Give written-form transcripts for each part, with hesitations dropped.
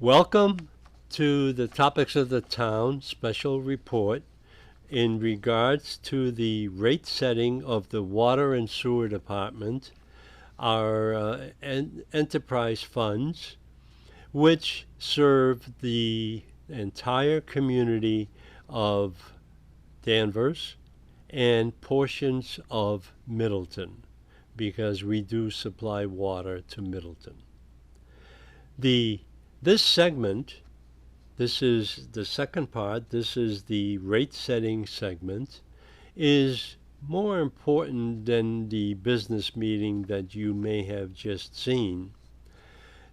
Welcome to the Topics of the Town special report in regards to the rate setting of the Water and Sewer Department, our enterprise funds, which serve the entire community of Danvers and portions of Middleton, because we do supply water to Middleton. This segment, this is the second part, this is the rate setting segment, is more important than the business meeting that you may have just seen.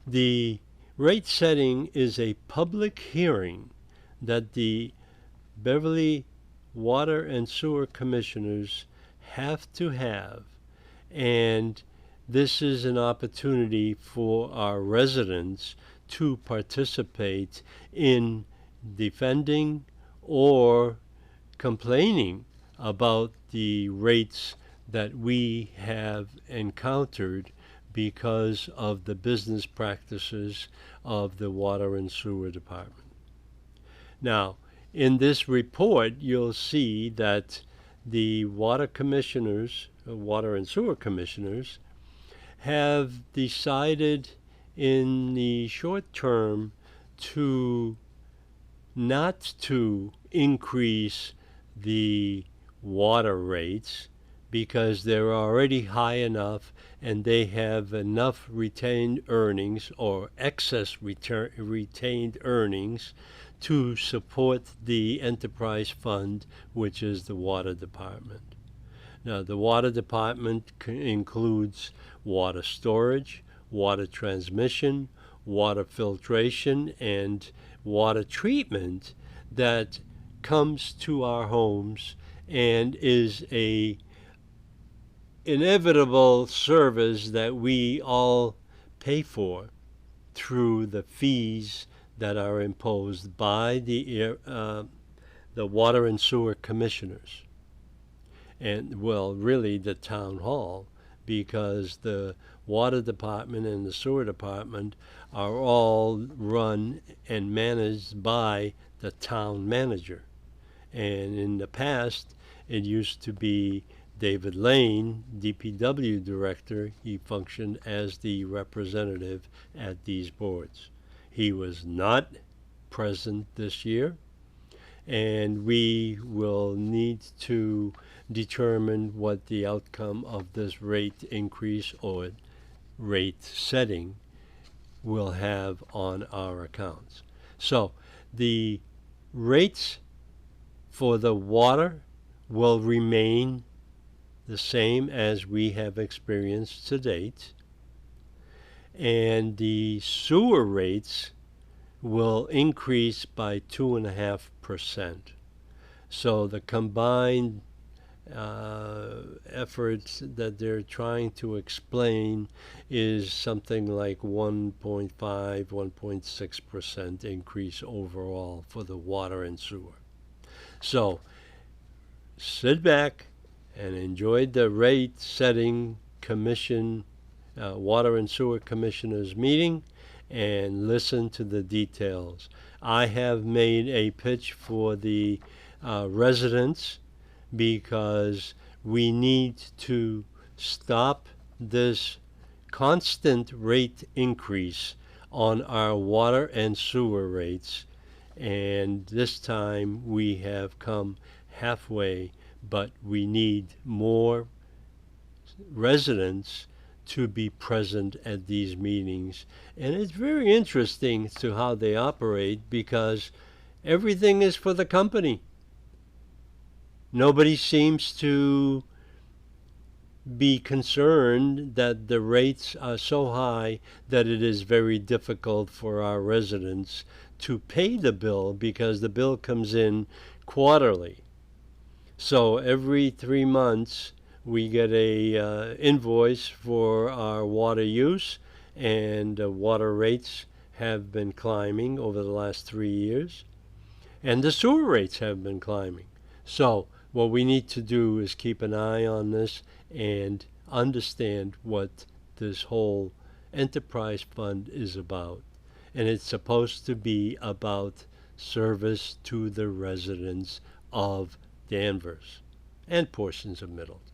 The rate setting is a public hearing that the Beverly Water and Sewer Commissioners have to have, and this is an opportunity for our residents to participate in defending or complaining about the rates that we have encountered because of the business practices of the Water and Sewer Department. Now, in this report, you'll see that the water and sewer commissioners, have decided in the short term not to increase the water rates because they're already high enough and they have enough retained earnings or excess retained earnings to support the enterprise fund, which is the water department. Now, the water department includes water storage, water transmission, water filtration, and water treatment that comes to our homes and is a inevitable service that we all pay for through the fees that are imposed by the water and sewer commissioners. And, well, really the town hall, because the water department and the sewer department are all run and managed by the town manager. And in the past, it used to be David Lane, DPW director. He functioned as the representative at these boards. He was not present this year, and we will need to determine what the outcome of this rate increase or rate setting will have on our accounts. So the rates for the water will remain the same as we have experienced to date, and the sewer rates will increase by 2.5%. So the combined efforts that they're trying to explain is something like 1.5, 1.6% increase overall for the water and sewer. So sit back and enjoy the rate setting commission, water and sewer commissioners meeting, and listen to the details. I have made a pitch for the residents because we need to stop this constant rate increase on our water and sewer rates. And this time we have come halfway, but we need more residents to be present at these meetings. And it's very interesting to how they operate because everything is for the company. Nobody seems to be concerned that the rates are so high that it is very difficult for our residents to pay the bill because the bill comes in quarterly. So every 3 months we get a invoice for our water use, and water rates have been climbing over the last 3 years, and the sewer rates have been climbing. So what we need to do is keep an eye on this and understand what this whole enterprise fund is about. and it's supposed to be about service to the residents of Danvers and portions of Middleton.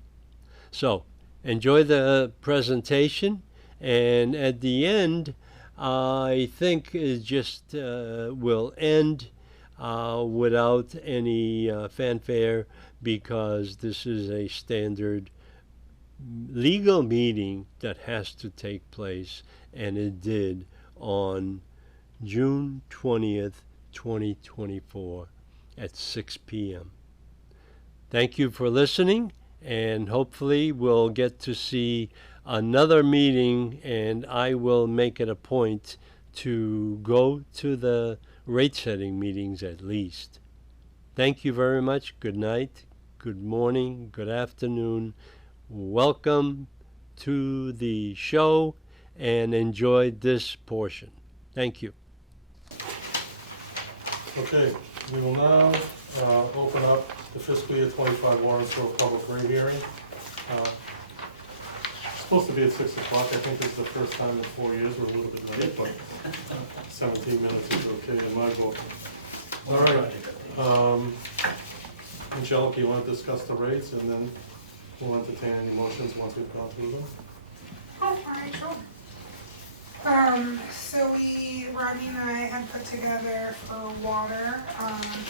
So, enjoy the presentation, and at the end, I think it just will end without any fanfare because this is a standard legal meeting that has to take place, and it did on June 20th, 2024 at 6 p.m. Thank you for listening, and hopefully we'll get to see another meeting, and I will make it a point to go to the rate setting meetings at least. Thank you very much. Good night, good morning, good afternoon. Welcome to the show and enjoy this portion. Thank you. Okay, we will now open up the fiscal year 25 warrants for a public rate hearing. It's supposed to be at 6 o'clock. I think this is the first time in 4 years we're a little bit late, but 17 minutes is okay in my book. All right. Angelica, you want to discuss the rates, and then we'll entertain any motions once we've gone through them? Oh, all right, sure. So Rodney and I had put together for water,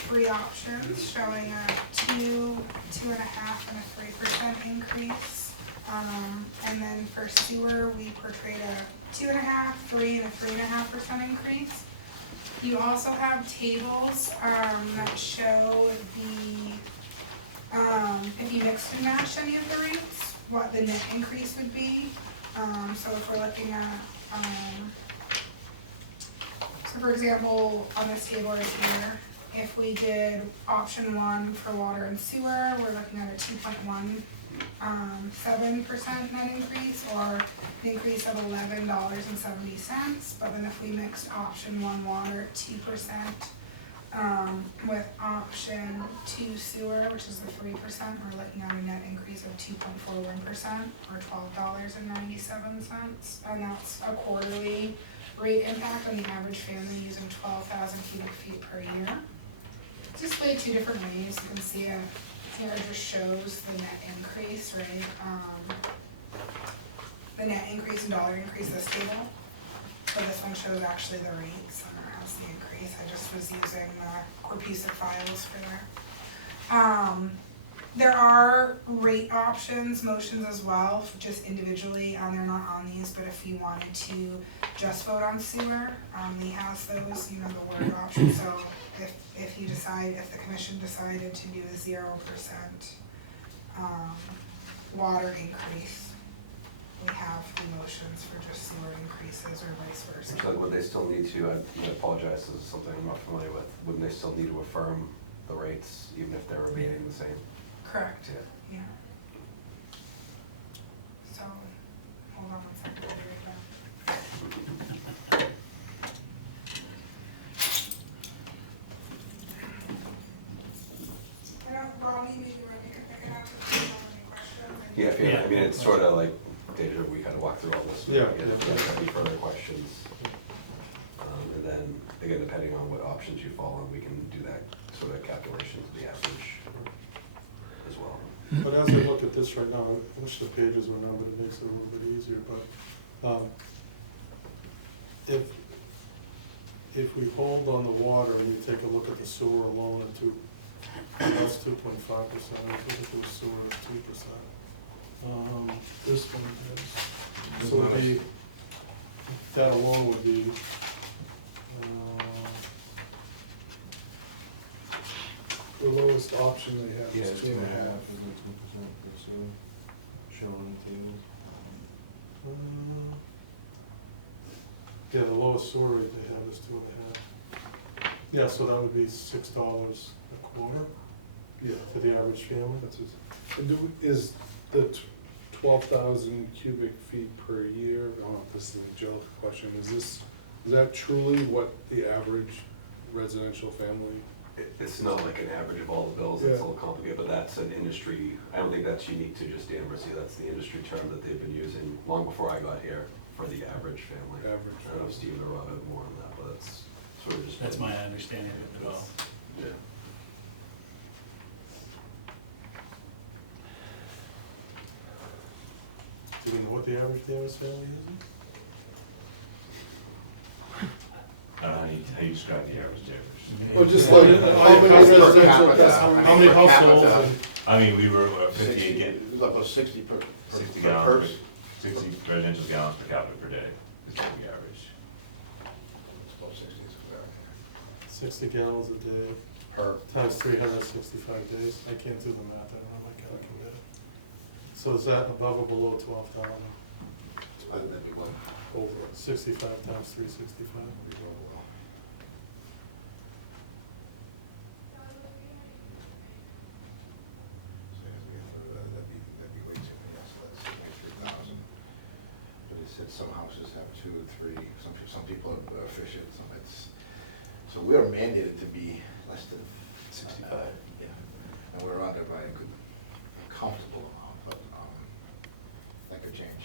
3 options showing a 2, 2.5, and a 3% increase. And then for sewer, we portrayed a 2.5, 3, and a 3.5% increase. You also have tables that show the if you mixed and matched any of the rates, what the net increase would be. So if we're looking at, so for example, on this table right here, if we did option 1 for water and sewer, we're looking at a 2.17% net increase, or an increase of $11.70. But then if we mixed option 1 water, 2%, with option 2 sewer, which is the 3%, we're looking at a net increase of 2.41%, or $12.97, and that's a quarterly rate impact on the average family using 12,000 cubic feet per year. It's displayed 2 different ways. You can see it here, it just shows the net increase, right? The net increase and dollar increase, this table. So this one shows actually the rates and it has the increase. I just was using the Corpustic files for there. There are rate options, motions as well, just individually. They're not on these, but if you wanted to just vote on sewer, he has those, the word option. So if you decide, if the commission decided to do a 0% water increase, we have the motions for just sewer increases or vice versa. So would they still need to, I apologize, this is something I'm not familiar with, wouldn't they still need to affirm the rates even if they're remaining the same? Correct. Yeah. So, hold on 1 second. I'll be right back. Ronnie, maybe Ronnie can pick it up if you have any questions. Yeah, I mean, it's sort of like, Deja, we kind of walked through all this. Yeah. If you have any further questions. And then, again, depending on what options you fall on, we can do that sort of calculation to the average as well. But as I look at this right now, I wish the pages were numbered, it makes it a little bit easier, but if we hold on the water and you take a look at the sewer alone at that's 2.5%, I think if it was sewer, it's 2%. This one is, so it'd be, that alone would be, the lowest option they have Yeah, is it's 2.5. Isn't it 2% for sewer, shown on the table? yeah, the lowest sewer rate they have is 2.5. Yeah, so that would be $6 a quarter, yeah, to the average family. That's what, is the 12,000 cubic feet per year, I don't know if this is an Angelica question, is that truly what the average residential family? It's not like an average of all the bills, it's a Yeah. little complicated, but that's an industry, I don't think that's unique to just Danvers, that's the industry term that they've been using long before I got here. for the average family. Average. I don't know if Steve or Rob have more on that, but that's sort of just. That's my understanding of it all. Yeah. Do you know what the average Danvers family is? I don't know how you describe the average Danvers. Or just like, how many residential customers? How many households and, I mean, we were 58, 60, it was about 60 per 60 per gallons, person. 60 residential gallons per capita per day is what we average. It's about 60, it's about 60 gallons a day, per. times 365 days. I can't do the math, I don't have my calculator. So is that above or below 12,000? That'd be well Over. 65 times 365. that'd be well below. So that'd be way too many, yes, that's 3,000. But it said some houses have 2 or 3, some people are efficient, some it's, so we are mandated to be less than 65. Yeah, and we're under by a good, comfortable amount, but, that could change.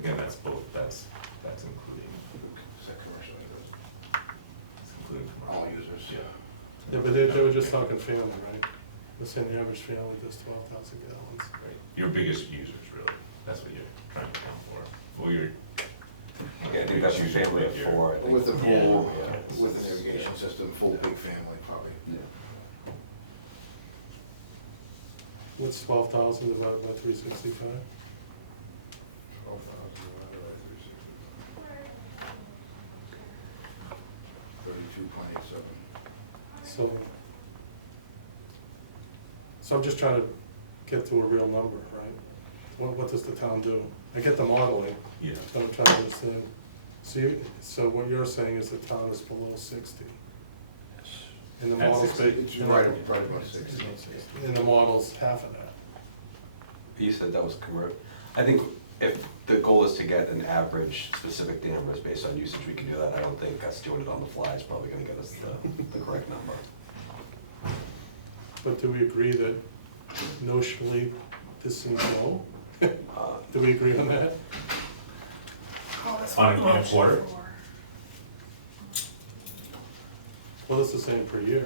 Again, that's both, that's including, Is that commercial? that's including All commercial. users? Yeah. Yeah, but they were just talking family, right? They're saying the average family does 12,000 gallons. Right. Your biggest users, really, that's what you're trying to account for. Well, you're. Okay, I think that's a family of 4. I think. With the pool, Yeah. with an irrigation system, full big family probably. Yeah. What's 12,000 divided by 365? 32.87. So I'm just trying to get to a real number, right? What does the town do? I get the modeling, Yeah. but I'm trying to understand. So what you're saying is the town is below 60? And the At model's 60. ba- It's right about 60. and the model's half of that. You said that was I think if the goal is to get an average specific Danvers based on usage, we can do that. I don't think us doing it on the fly is probably gonna get us the correct number. But do we agree that notionally this seems low? Uh, Do we agree on that? Call this On a one quarter? option 4. Well, it's the same per year.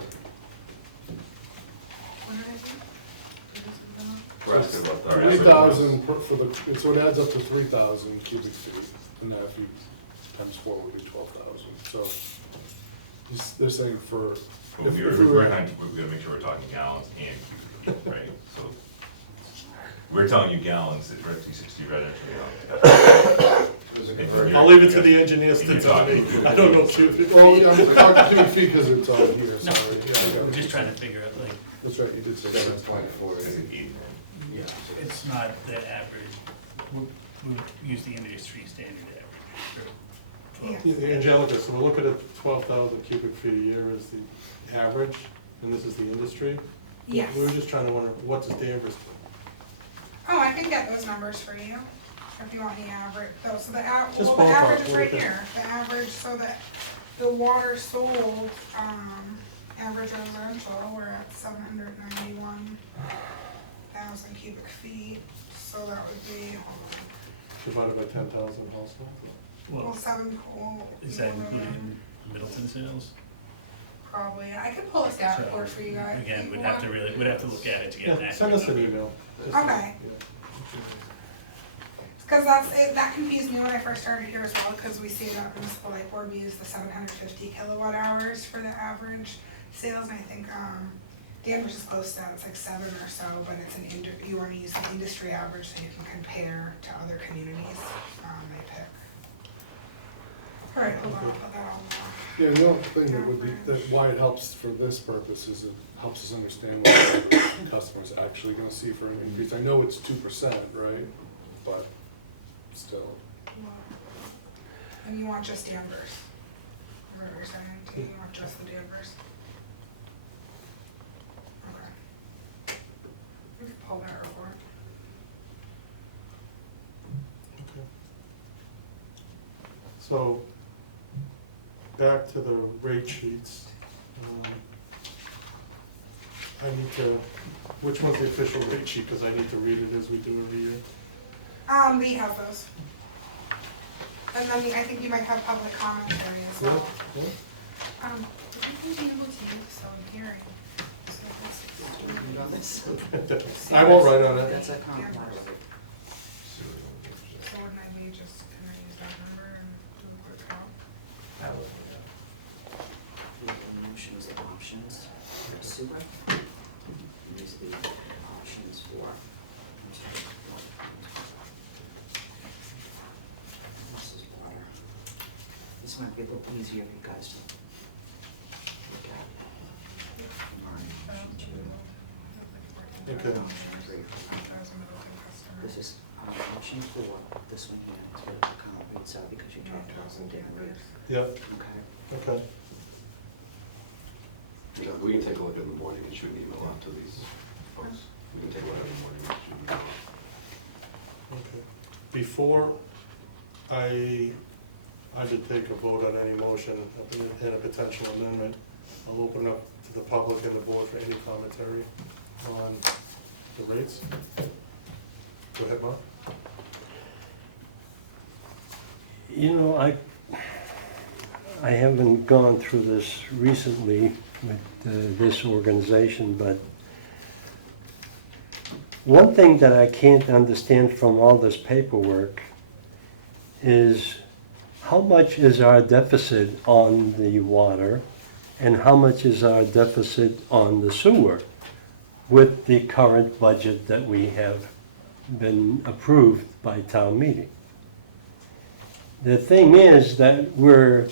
What did I do? We're asking about the. 3,000 for the, so it adds up to 3,000 cubic feet, and that if you times 4 would be 12,000, so. They're saying for, Well, if we if were, we we're were, gonna make sure we're talking gallons and cubic feet, right? So we're telling you gallons, it's roughly 60 residential There's a And conversion. I'll leave it to the engineers to You're tell me. talking- I don't know cubic well, feet. I'm talking cubic feet because it's on here, No, sorry. Yeah, I got we're it. just trying to figure out, like, That's right, you did say that. 7.4. It's an 8. Yeah. it's not the average, we use the industry standard average. Yeah. Yeah, Angelica, so we're looking at 12,000 cubic feet a year as the average, and this is the industry? Yes. We were just trying to wonder, what does Danvers do? Oh, I can get those numbers for you, if you want the average, though, so Just well, the ballpark, average is what right is it? here, the average, so that the water sold, average residential, we're at 791,000 cubic feet, so that would be, Divided by 10,000 households? well, Is that including Middleton sales? probably, I could pull a stat So, report for you guys. Again, if we'd you have to want. we'd have to look at it to get an Yeah, accurate send us an number. email. Okay. Yeah. Cause that confused me when I first started here as well, cause we see that municipal light board, we use the 750 kilowatt hours for the average sales, and I think, Danvers is close to that, it's like 7 or so, but it's you wanna use the industry average so you can compare to other communities, they pick. Alright, hold on, I'll put that on. Yeah, the only thing that would be, that why it helps for this purpose is it helps us understand what the customer's actually gonna see for an increase. I know it's 2%, right, but still. And you want just Danvers? What you're saying, do you want just the Danvers? Okay. We can pull that report. Okay. So, back to the rate sheets. I need to, which one's the official rate sheet, because I need to read it as we do every year. We have those. And then I think you might have public commentary as Yeah, well. yeah. Would you be able to do this on hearing? So Read on this. I won't write on it. That's a comp. So wouldn't I be just gonna use that number and do a quick count? Motions and options, super. Use the options for. This is water. This might be a little easier for you guys to look at. Okay. This is option 4, this one here, it's what the account reads out because you talked about some different rates. Yeah, Okay. okay. Yeah, we can take a look in the morning and shoot an email out to these folks. We can take a look in the morning and shoot an email out. Okay. Before I should take a vote on any motion and a potential amendment, I'll open up to the public and the board for any commentary on the rates. Go ahead, Mark. You know, I haven't gone through this recently with this organization, but one thing that I can't understand from all this paperwork is how much is our deficit on the water and how much is our deficit on the sewer with the current budget that we have been approved by town meeting. The thing is that we're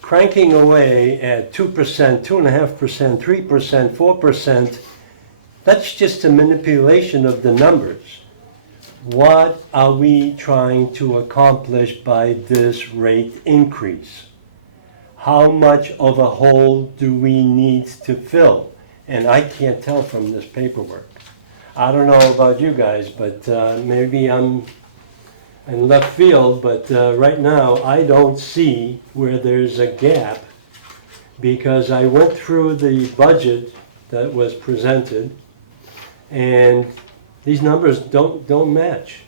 cranking away at 2%, 2.5%, 3%, 4%. That's just a manipulation of the numbers. What are we trying to accomplish by this rate increase? How much of a hole do we need to fill? And I can't tell from this paperwork. I don't know about you guys, but maybe I'm in left field, but right now I don't see where there's a gap, because I went through the budget that was presented and these numbers don't match.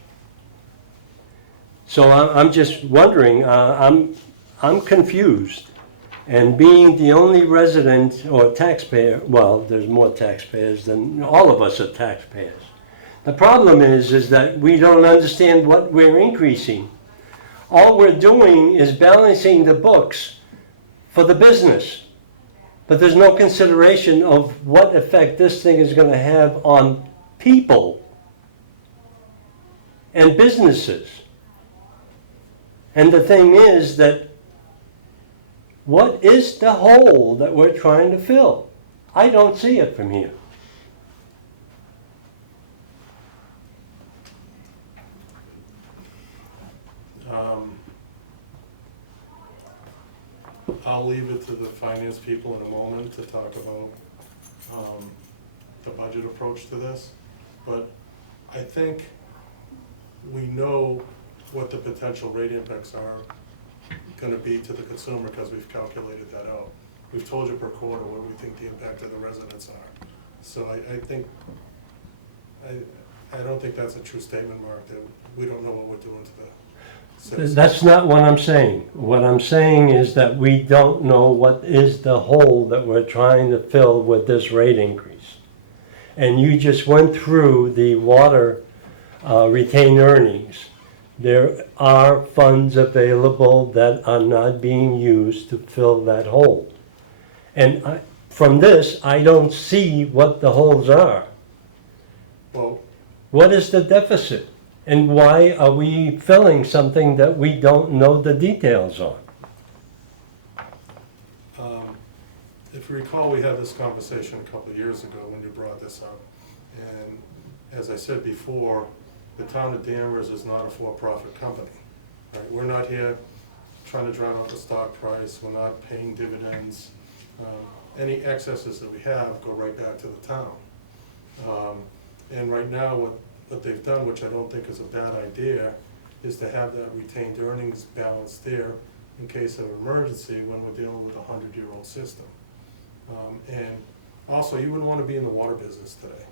So I'm just wondering, I'm confused. And being the only resident or taxpayer, well, there's more taxpayers than, all of us are taxpayers. The problem is that we don't understand what we're increasing. All we're doing is balancing the books for the business. But there's no consideration of what effect this thing is going to have on people and businesses. And the thing is that what is the hole that we're trying to fill? I don't see it from here. I'll leave it to the finance people in a moment to talk about the budget approach to this, but I think we know what the potential rate impacts are gonna be to the consumer, because we've calculated that out. We've told you per quarter what we think the impact of the residents are. So I think, I don't think that's a true statement, Mark, that we don't know what we're doing to the citizens. That's not what I'm saying. What I'm saying is that we don't know what is the hole that we're trying to fill with this rate increase. And you just went through the water retained earnings. There are funds available that are not being used to fill that hole. And from this, I don't see what the holes are. Well, What is the deficit? And why are we filling something that we don't know the details on? if you recall, we had this conversation a couple of years ago when you brought this up. And as I said before, the town of Danvers is not a for-profit company, right? We're not here trying to drive up the stock price, we're not paying dividends. Any excesses that we have go right back to the town. And right now, what they've done, which I don't think is a bad idea, is to have that retained earnings balance there in case of emergency when we're dealing with a 100-year-old system. And also, you wouldn't want to be in the water business today.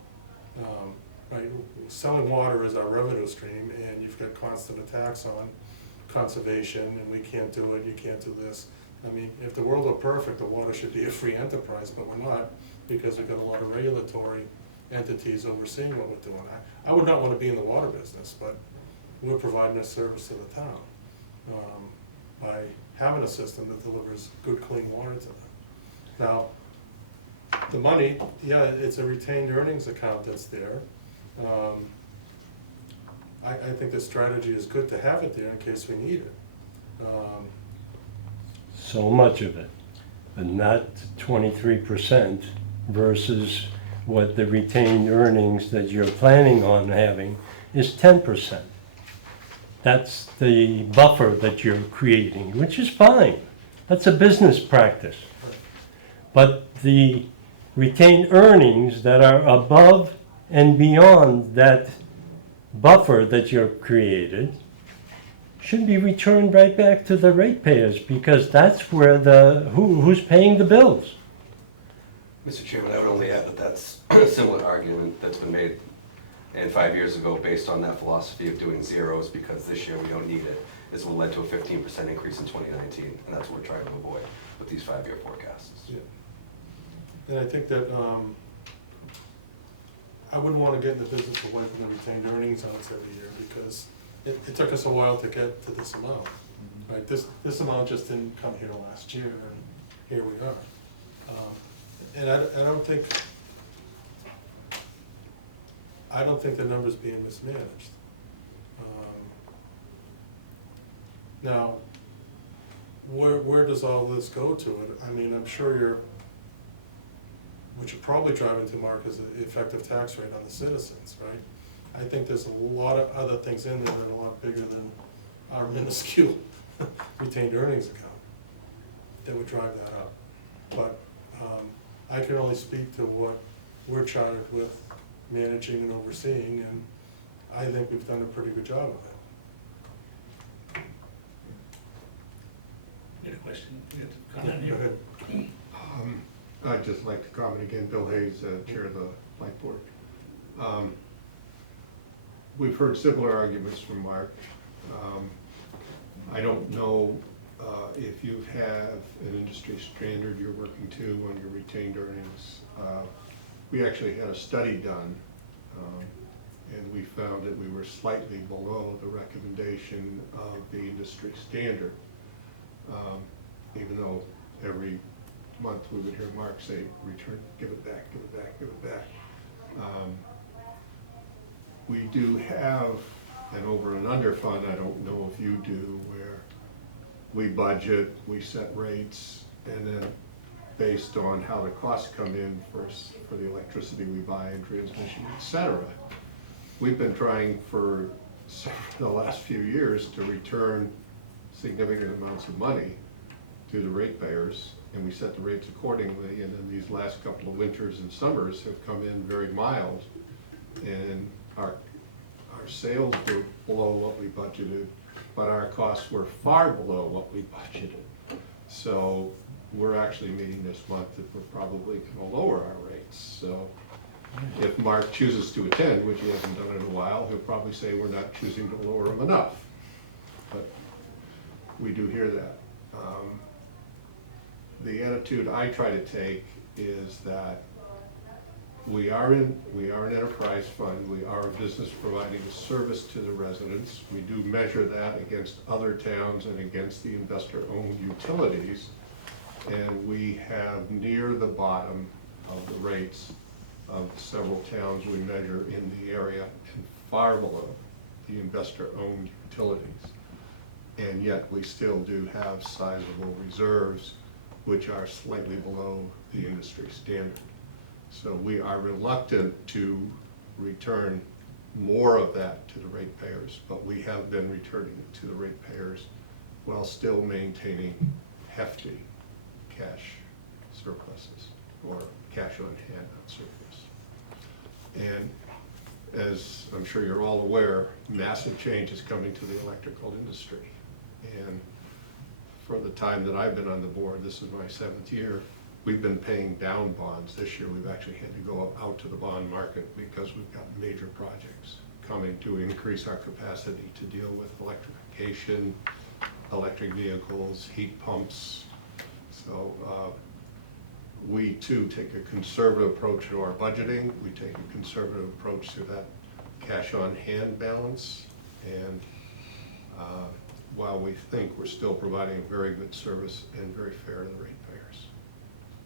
Right? Selling water is our revenue stream, and you've got constant attacks on conservation, and we can't do it, you can't do this. I mean, if the world were perfect, the water should be a free enterprise, but we're not, because we've got a lot of regulatory entities overseeing what we're doing. I would not wanna be in the water business, but we're providing a service to the town, by having a system that delivers good, clean water to them. Now, the money, yeah, it's a retained earnings account that's there. I think the strategy is good to have it there in case we need it. So much of it, but not 23% versus what the retained earnings that you're planning on having is 10%. That's the buffer that you're creating, which is fine. That's a business practice. But the retained earnings that are above and beyond that buffer that you've created should be returned right back to the ratepayers, because that's where who's paying the bills. Mr. Chairman, I would only add that that's a similar argument that's been made, and 5 years ago, based on that philosophy of doing zeros, because this year we don't need it, is what led to a 15% increase in 2019, and that's what we're trying to avoid with these 5-year forecasts. Yeah. And I think that, I wouldn't wanna get in the business of wiping the retained earnings on us every year, because it took us a while to get to this amount. Right, this amount just didn't come here last year, and here we are. And I don't think the number's being mismanaged. Now, where does all this go to? I mean, I'm sure what you're probably driving to, Mark, is the effective tax rate on the citizens, right? I think there's a lot of other things in there that are a lot bigger than our minuscule retained earnings account that would drive that up. But I can only speak to what we're charged with managing and overseeing, and I think we've done a pretty good job of it. You had a question? You had a Yeah, comment go here? ahead. I'd just like to comment again, Bill Hayes, Chair of the Light Board. We've heard similar arguments from Mark. I don't know if you have an industry standard you're working to on your retained earnings. We actually had a study done, and we found that we were slightly below the recommendation of the industry standard, even though every month we would hear Mark say, return, give it back, give it back, give it back. We do have an over and under fund, I don't know if you do, where we budget, we set rates, and then based on how the costs come in for the electricity we buy and transmission, et cetera. We've been trying for the last few years to return significant amounts of money to the ratepayers, and we set the rates accordingly, and then these last couple of winters and summers have come in very mild, and our sales were below what we budgeted, but our costs were far below what we budgeted. So we're actually meeting this month that we're probably gonna lower our rates. So if Mark chooses to attend, which he hasn't done in a while, he'll probably say we're not choosing to lower them enough. But we do hear that. The attitude I try to take is that we are an enterprise fund. We are a business providing a service to the residents. We do measure that against other towns and against the investor-owned utilities. And we have near the bottom of the rates of several towns we measure in the area, and far below the investor-owned utilities. And yet we still do have sizable reserves, which are slightly below the industry standard. So we are reluctant to return more of that to the ratepayers, but we have been returning it to the ratepayers while still maintaining hefty cash surpluses, or cash on hand on surplus. And as I'm sure you're all aware, massive change is coming to the electrical industry. And for the time that I've been on the board, this is my 7th year, we've been paying down bonds. This year we've actually had to go out to the bond market because we've got major projects coming to increase our capacity to deal with electrification, electric vehicles, heat pumps. So we too take a conservative approach to our budgeting. We take a conservative approach to that cash on hand balance. And while we think we're still providing a very good service and very fair to the ratepayers.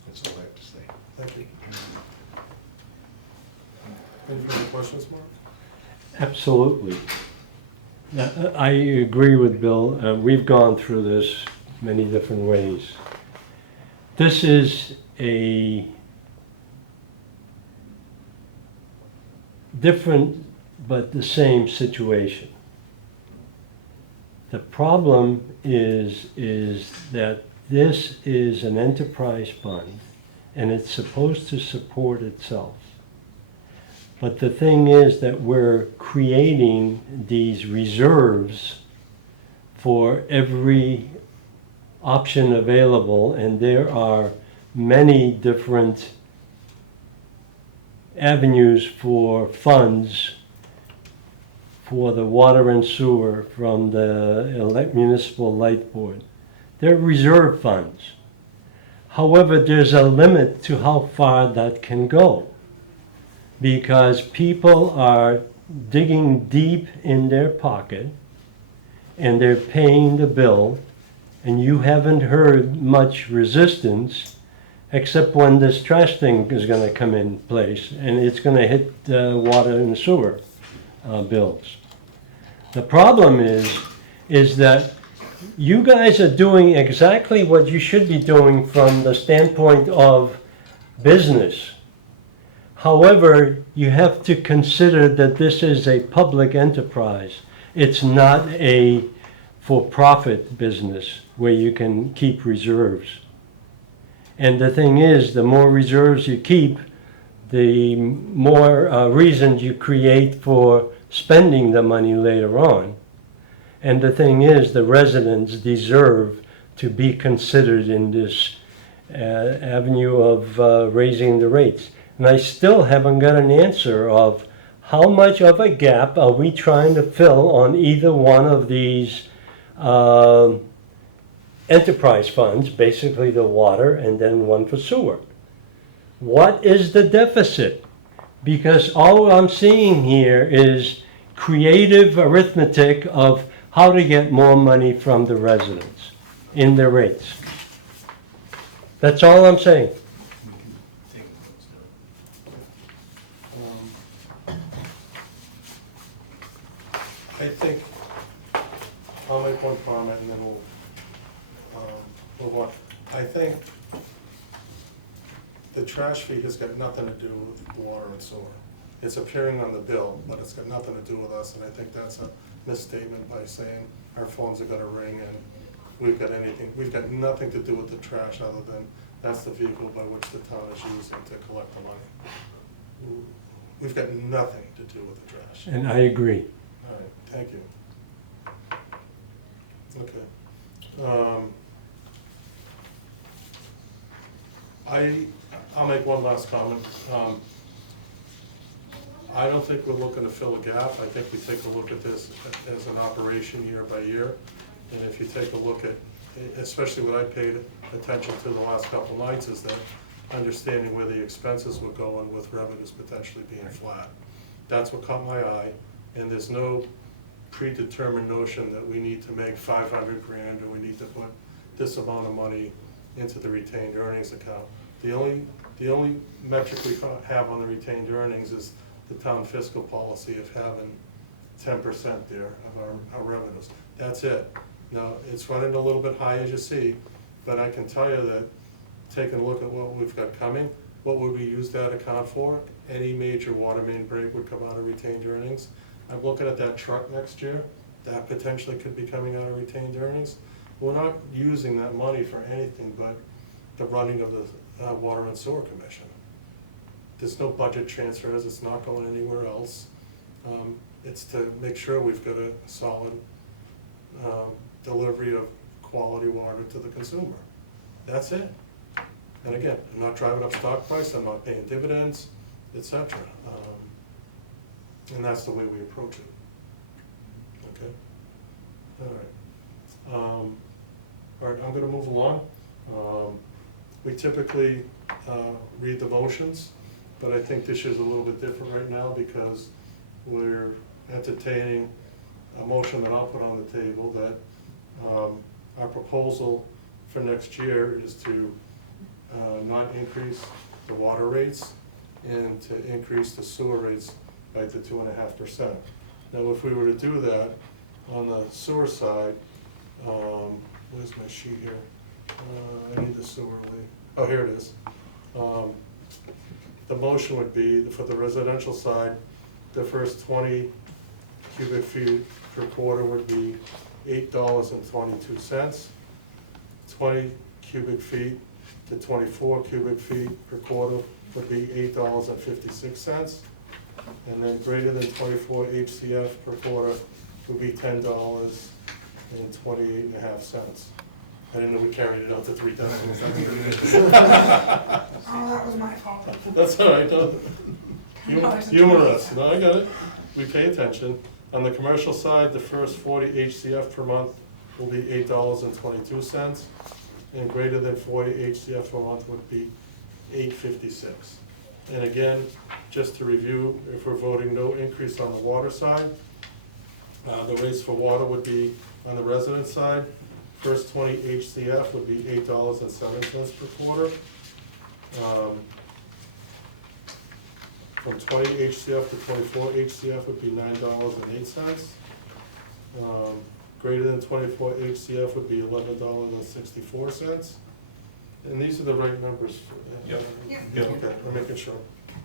That's all I have to say. Thank you. Any further questions, Mark? Absolutely. I agree with Bill. We've gone through this many different ways. This is a different but the same situation. The problem is that this is an enterprise fund and it's supposed to support itself. But the thing is that we're creating these reserves for every option available, and there are many different avenues for funds for the water and sewer from the municipal light board. They're reserve funds. However, there's a limit to how far that can go, because people are digging deep in their pocket and they're paying the bill, and you haven't heard much resistance except when this trash thing is going to come in place and it's going to hit water and sewer bills. The problem is that you guys are doing exactly what you should be doing from the standpoint of business. However, you have to consider that this is a public enterprise. It's not a for-profit business where you can keep reserves. And the thing is, the more reserves you keep, the more reasons you create for spending the money later on. And the thing is, the residents deserve to be considered in this avenue of raising the rates. And I still haven't got an answer of how much of a gap are we trying to fill on either one of these enterprise funds, basically the water and then one for sewer. What is the deficit? Because all I'm seeing here is creative arithmetic of how to get more money from the residents in their rates. That's all I'm saying. We can take those. I think, I'll make one comment and then we'll move on. I think the trash fee has got nothing to do with water and sewer. It's appearing on the bill, but it's got nothing to do with us, and I think that's a misstatement by saying our phones are gonna ring and we've got nothing to do with the trash other than that's the vehicle by which the town is using to collect the money. We've got nothing to do with the trash. And I agree. All right, thank you. Okay. I'll make one last comment. I don't think we're looking to fill a gap. I think we take a look at this as an operation year by year. And if you take a look at, especially what I paid attention to the last couple of nights, is that understanding where the expenses were going with revenues potentially being flat. That's what caught my eye, and there's no predetermined notion that we need to make 500 grand or we need to put this amount of money into the retained earnings account. The only metric we have on the retained earnings is the town fiscal policy of having 10% there of our revenues. That's it. Now, it's running a little bit high as you see, but I can tell you that taking a look at what we've got coming, what would we use that account for? Any major water main break would come out of retained earnings. I'm looking at that truck next year. That potentially could be coming out of retained earnings. We're not using that money for anything but the running of the Water and Sewer Commission. There's no budget transfers. It's not going anywhere else. It's to make sure we've got a solid delivery of quality water to the consumer. That's it. And again, I'm not driving up stock price. I'm not paying dividends, etc. And that's the way we approach it. Okay? All All right, I'm gonna move along. We typically read the motions, but I think this year's a little bit different right now because we're entertaining a motion that I'll put on the table that our proposal for next year is to not increase the water rates and to increase the sewer rates by the 2.5%. Now, if we were to do that on the sewer side, where's my sheet here? I need the sewer rate. Oh, here it is. The motion would be, for the residential side, the first 20 cubic feet per quarter would be $8.22. 20 cubic feet to 24 cubic feet per quarter would be $8.56. And then greater than 24 HCF per quarter would be $10.28.5. I didn't know we carried it out to 3 times. Oh, that was my fault. That's all right, no. Humor us, no, I got it. We pay attention. On the commercial side, the first 40 HCF per month will be $8.22, and greater than 40 HCF per month would be $8.56. And again, just to review, if we're voting no increase on the water side, the rates for water would be, on the resident side, first 20 HCF would be $8.07 per quarter. From 20 HCF to 24 HCF would be $9.08. Greater than 24 HCF would be $11.64. And these are the right numbers. Yep. Yeah, okay, we're making sure.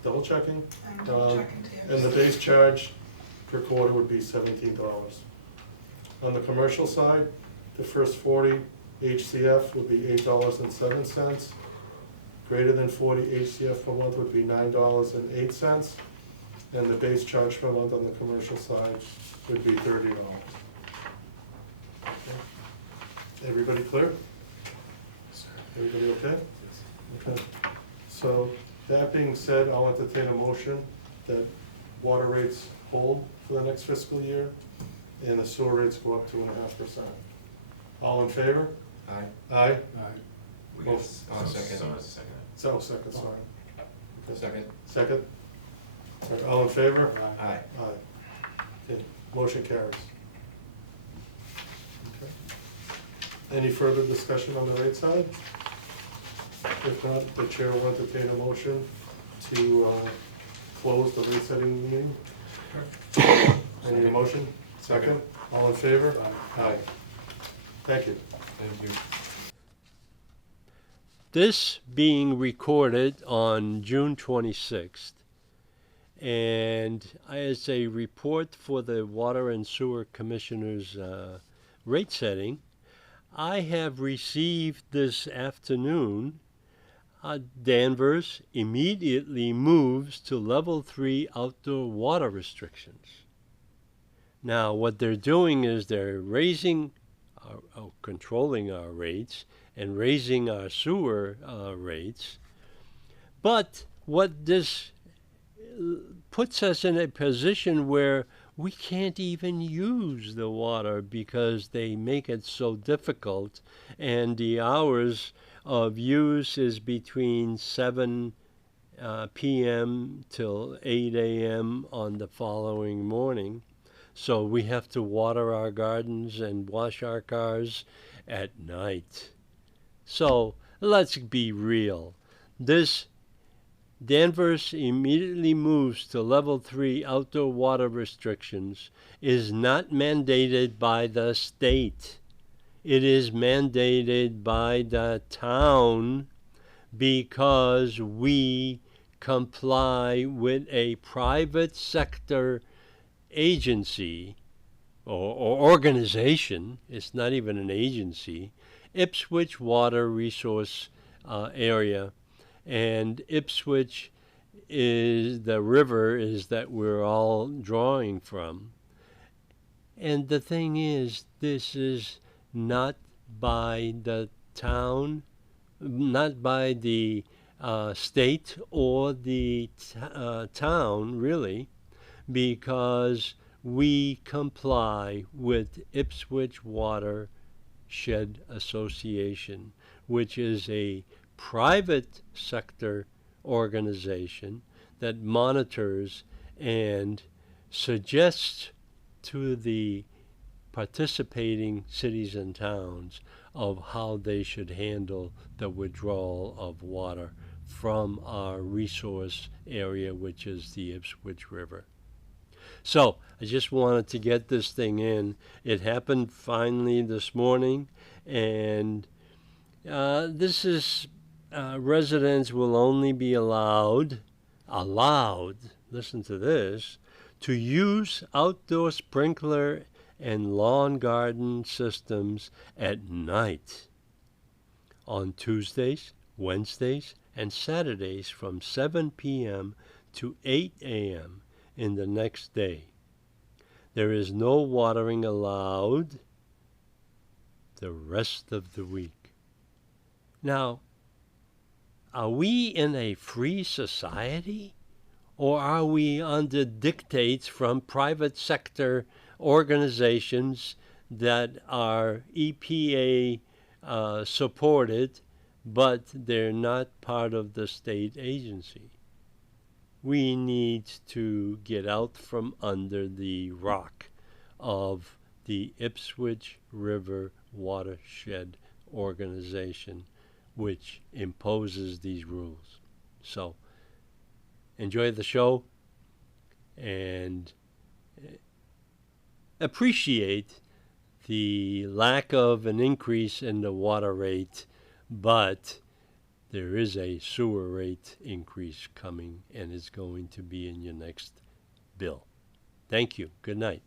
Double checking. I'm double checking too. And the base charge per quarter would be $17. On the commercial side, the first 40 HCF would be $8.07. Greater than 40 HCF per month would be $9.08. And the base charge per month on the commercial side would be $30. Okay. Everybody clear? Everybody okay? Okay. So that being said, I'll entertain a motion that water rates hold for the next fiscal year and the sewer rates go up 2.5%. All in favor? Aye. Aye? We Well, get I'll second. someone has to second it. So, second, sorry. Okay. Second. Second? All right, all in favor? Aye. Aye. Okay, motion carries. Okay. Any further discussion on the rate side? If not, the chair will entertain a motion to close the rate setting meeting. I need a motion? Second? All in favor? Aye. Thank you. Thank you. This being recorded on June 26th, and as a report for the Water and Sewer Commissioner's rate setting, I have received this afternoon Danvers immediately moves to level 3 outdoor water restrictions. Now, what they're doing is they're raising, controlling our rates and raising our sewer rates. But what this puts us in a position where we can't even use the water because they make it so difficult, and the hours of use is between 7 p.m. till 8 a.m. on the following morning. So we have to water our gardens and wash our cars at night. So let's be real. This Danvers immediately moves to level 3 outdoor water restrictions is not mandated by the state. It is mandated by the town because we comply with a private sector agency or organization. It's not even an agency. Ipswich Water Resource Area, and Ipswich is the river is that we're all drawing from. And the thing is, this is not by the town, not by the state or the town, really, because we comply with Ipswich Water Watershed Association, which is a private sector organization that monitors and suggests to the participating cities and towns of how they should handle the withdrawal of water from our resource area, which is the Ipswich River. So I just wanted to get this thing in. It happened finally this morning, and this is residents will only be allowed, listen to this, to use outdoor sprinkler and lawn garden systems at night on Tuesdays, Wednesdays, and Saturdays from 7 p.m. to 8 a.m. in the next day. There is no watering allowed the rest of the week. Now, are we in a free society, or are we under dictates from private sector organizations that are EPA supported, but they're not part of the state agency? We need to get out from under the rock of the Ipswich River Watershed Organization, which imposes these rules. So, enjoy the show and appreciate the lack of an increase in the water rate, but there is a sewer rate increase coming, and it's going to be in your next bill. Thank you. Good night.